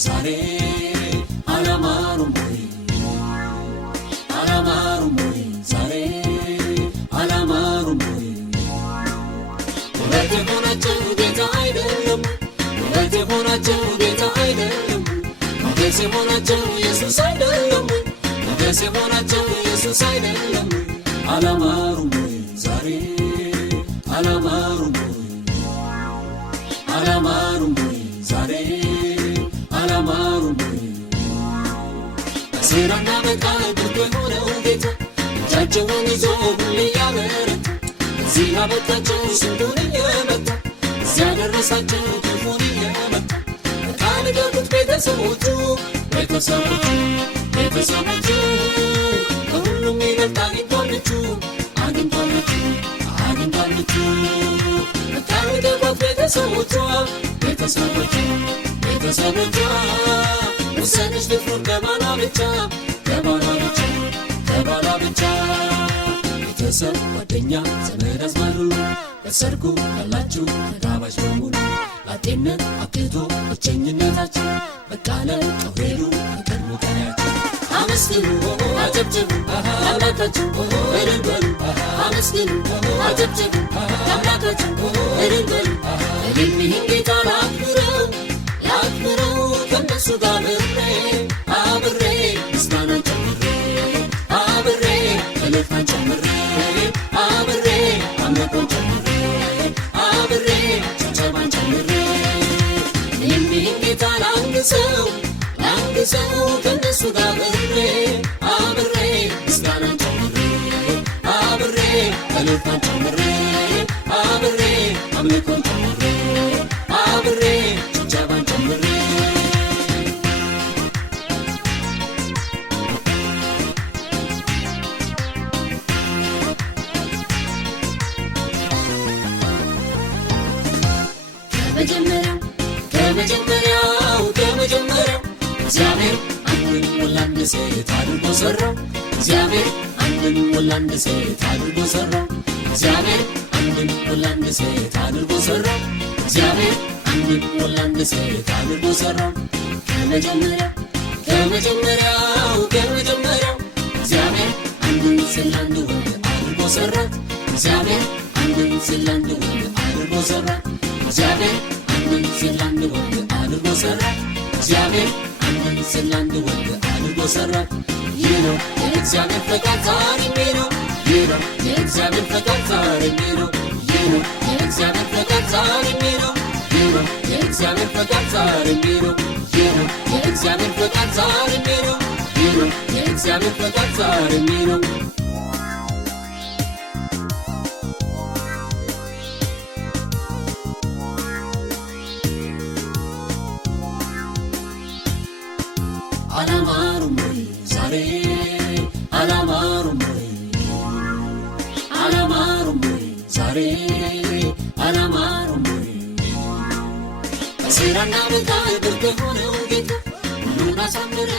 ዛሬ አላማሩም ወይ አላማሩም ወይ ዛሬ አላማሩም ወይ ውበት የሆናቸው ጌታ አይደለም ውበት የሆናቸው ጌታ አይደለም ሞገስ የሆናቸው ኢየሱስ አይደለም ሞገስ የሆናቸው ኢየሱስ አይደለም አላማሩም ወይ ዛሬ አላማሩም ወይ አላማሩም ወይ ዛሬ አላማሩም ወይ በሴራና በቃል ብርቱ የሆነው ጌታ እጃቸውን ይዞ ሁሌ ያበረታ እዚህ ላበቃቸው ስንቱን እየመታ እዚያ ደረሳቸው ክፉን እየመታ በቃል ገቡት ቤተሰቦቹ ቤተሰቦቹ ቤተሰቦቹ ከሁሉም ይበልጥ አግኝቷለችው አግኝቷለችው አግኝቷለችው በቃል ገቡት ቤተሰቦቿ ቤተሰቦቿ ቤተሰቦቿ ውሰንሽ ልፍሩን ከባሏ ብቻ ከባሏ ብቻ ከባሏ ብቻ ቤተሰብ ጓደኛ ዘመድ አዝማድ ሁሉ በሰርጉ ያላችሁ ተጋባዥ በሙሉ ላጤነት አግቶ ብቸኝነታችሁ በቃለ ቀውሬዱ ከቀድሞ ቀናችሁ አመስግኑ አጨብጭቡ ለአምላካችሁ እልል በሉ አመስግኑ አጨብጭቡ ለአምላካችሁ እልል በሉ እልልህን ጌታ ላክብረው ላክብረው ከነሱ ጋር አብሬ ምስጋናን ጨምሬ አብሬ እልልታን ጨምሬ አብሬ አምልኮን ጨምሬ አብሬ ጭብጨባን ጨምሬ እልልህን ጌታ ላንግሰው ላንግሰው ከነሱ ጋር አብሬ ምስጋናን ጨምሬ አብሬ እልልታን ጨምሬ አብሬ አምልኮን ጨምሬ አብሬ ጭብጨባን ጨምሬ ከመጀመሪያው እግዚአብሔር አንድን ወላድ ሴት አድርጎ ሰራው እግዚአብሔር አንድን ወላድ ሴት አድርጎ ሰራው እግዚአብሔር አንድን ወላድ ሴት አድርጎ ሰራው እግዚአብሔር አንድን ወላድ ሴት አድርጎ ሰራው ከመጀመሪያው እግዚአብሔር አንድን ስላንድ ወልድ አድርጎ ሰራት እግዚአብሔር አንድን ስላንድ ወልድ አድርጎ ሰራት እግዚአብሔር አንድን ስላንድ ወልድ አድርጎ ሰራት እግዚአብሔር አንድን ስላንድ ወልድ አድርጎ ሰራት ይህ ነው የእግዚአብሔር ፈቃድ ዛሬም ነው ይህ ነው የእግዚአብሔር ፈቃድ ዛሬም ነው ይህ ነው የእግዚአብሔር ፈቃድ ዛሬም ነው ይህ ነው የእግዚአብሔር ፈቃድ ዛሬም ነው ይህ ነው የእግዚአብሔር ፈቃድ ዛሬም ነው ይህ ነው የእግዚአብሔር ፈቃድ ዛሬም ነው አላማሩም ወይ ዛሬ አላማሩም ወይ አላማሩም ወይ ዛሬ አላማሩም ወይ በሴራና በቃል ብርቱ የሆነው ጌታ ሁሉን አሳምረ